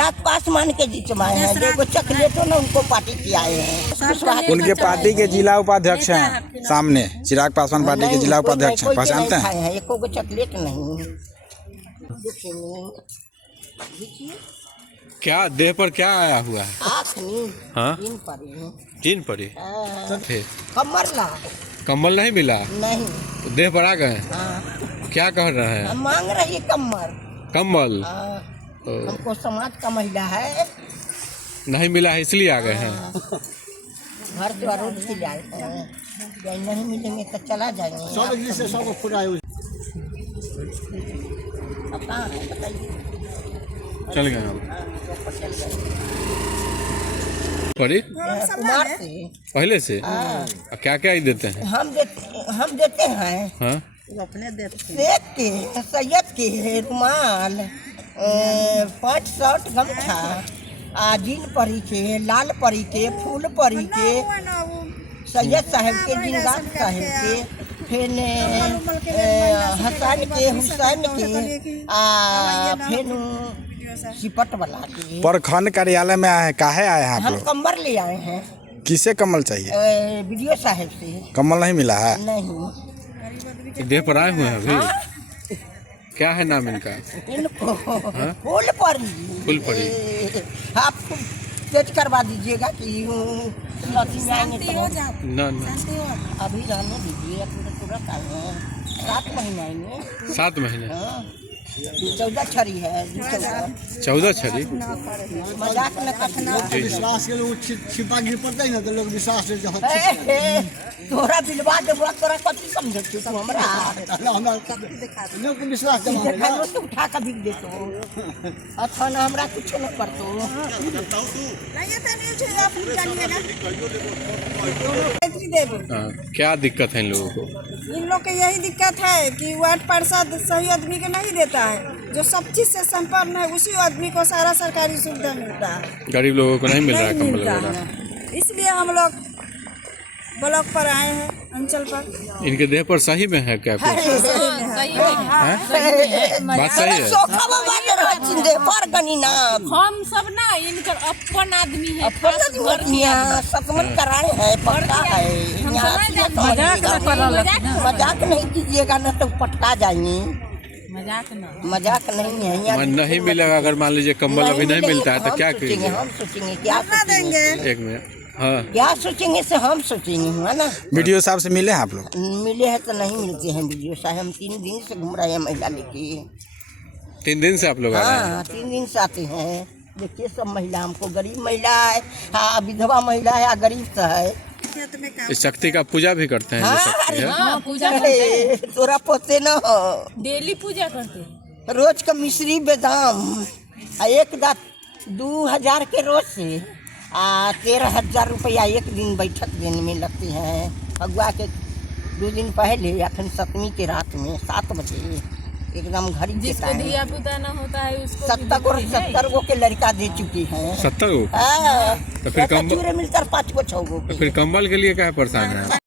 चिराग पासवान के जितवाए हैं, देखो चॉकलेटों ने उनको पार्टी कियाए हैं। उनके पार्टी के जिला उपाध्यक्ष हैं सामने, चिराग पासवान पार्टी के जिला उपाध्यक्ष हैं, पहचानते हैं? एको को चॉकलेट नहीं। क्या देह पर क्या आया हुआ है? आँख नहीं, हाँ? जीन पड़ी थे। कम्बल नहीं मिला? नहीं। तो देह पर आ गए? क्या कह रहे हैं? मांग रही कम्बल। कम्बल हमको समाज का महिला है, नहीं मिला है इसलिए आ गए हैं। घर द्वार से जाए हैं, नहीं मिलेंगे तो चला जाएंगे। अब कहाँ है बताइए? चल गए हम पड़ी कुमार से पहले से। क्या क्या ही देते हैं? हम देते हैं। हाँ? अपने सेठ के, सैयद के रुमाल, 5 शर्ट गमछा, जीन परी के, लाल परी के, फूल परी के, सैयद साहब के, जिंदाल साहब के, फिर हसन के, हुसैन के, फिर सिपट वाला के। प्रखंड कार्यालय में आए हैं, काहे आए हैं आप हम लोग? कम्बल ले आए हैं। किसे कम्बल चाहिए? वीडियो साहब से। कम्बल नहीं मिला है? नहीं। देह पर आए हुए हैं अभी? क्या है नाम इनका? इनको फूल परी। फूल परी। आप सेट करवा दीजिएगा कि लौटी में आएंगे तो ना अभी रहने दीजिए, तुरंत आएंगे। 7 महीने आएंगे। 7 महीने? हाँ। 14 छड़ी है। 14 छड़ी? मजाक न करना। विश्वास के लोग छिपा गिर पड़ते हैं ना, तो लोग विश्वास से तोरा बिलवा देबो, तोरा कथी समझे तू हमरा? लोग विश्वास देखा तो उठा के बिक देतो। अच्छा ना हमरा कुछ न करतो। क्या दिक्कत है इन लोगों को? इन लोग के यही दिक्कत है कि वार्ड पार्षद सही आदमी को नहीं देता है, जो सब चीज से संपन्न है उसी आदमी को सारा सरकारी सुविधा मिलता है, गरीब लोगों को नहीं मिल रहा है नहीं कम्बल मिलता वगैरह। है। इसलिए हम लोग ब्लॉक पर आए हैं, अंचल पर। इनके देह पर सही में है क्या कुछ? सही है। बात सही है? हम सब ना इनकर अपन आदमी है, सतमन कराए है, पटका है। मजाक नहीं कीजिएगा न तो पटका जाएंगे। मजाक नहीं है यहाँ। नहीं मिलेगा अगर मान लीजिए कम्बल अभी नहीं मिलता है तो क्या करेंगे? हम सोचेंगे क्या देंगे। एक मिनट। हाँ, क्या सोचेंगे से हम सोचेंगे, है ना? वीडियो साहब से मिले हैं आप लोग? मिले हैं तो नहीं मिलते हैं वीडियो साहब। हम 3 दिन से घूम रहे हैं महिला लेके। 3 दिन से आप लोग आ रहे हैं? हाँ, 3 दिन से आते हैं। देखिए सब महिला, हमको गरीब महिला है, हाँ विधवा महिला है, गरीब सा है। इस शक्ति का पूजा भी करते हैं? जो शक्ति है? हाँ, पूजा करते हैं। तोरा पोते न हो। डेली पूजा करते हैं। रोज का मिश्री बेदाम एक दा 2000 के रोज से 13,000 रुपया एक दिन बैठक देने में लगते हैं। फगुआ के 2 दिन पहले या फिर 7वीं के रात में 7 बजे एकदम घड़ी के जिसको टाइम दिया पुता ना होता है उसको 70 गो के लड़का दे चुकी हैं। 70 गो? हाँ, तो फिर कम्बल मिलकर 5 गो 6 गो। फिर कम्बल के लिए क्या परेशान है?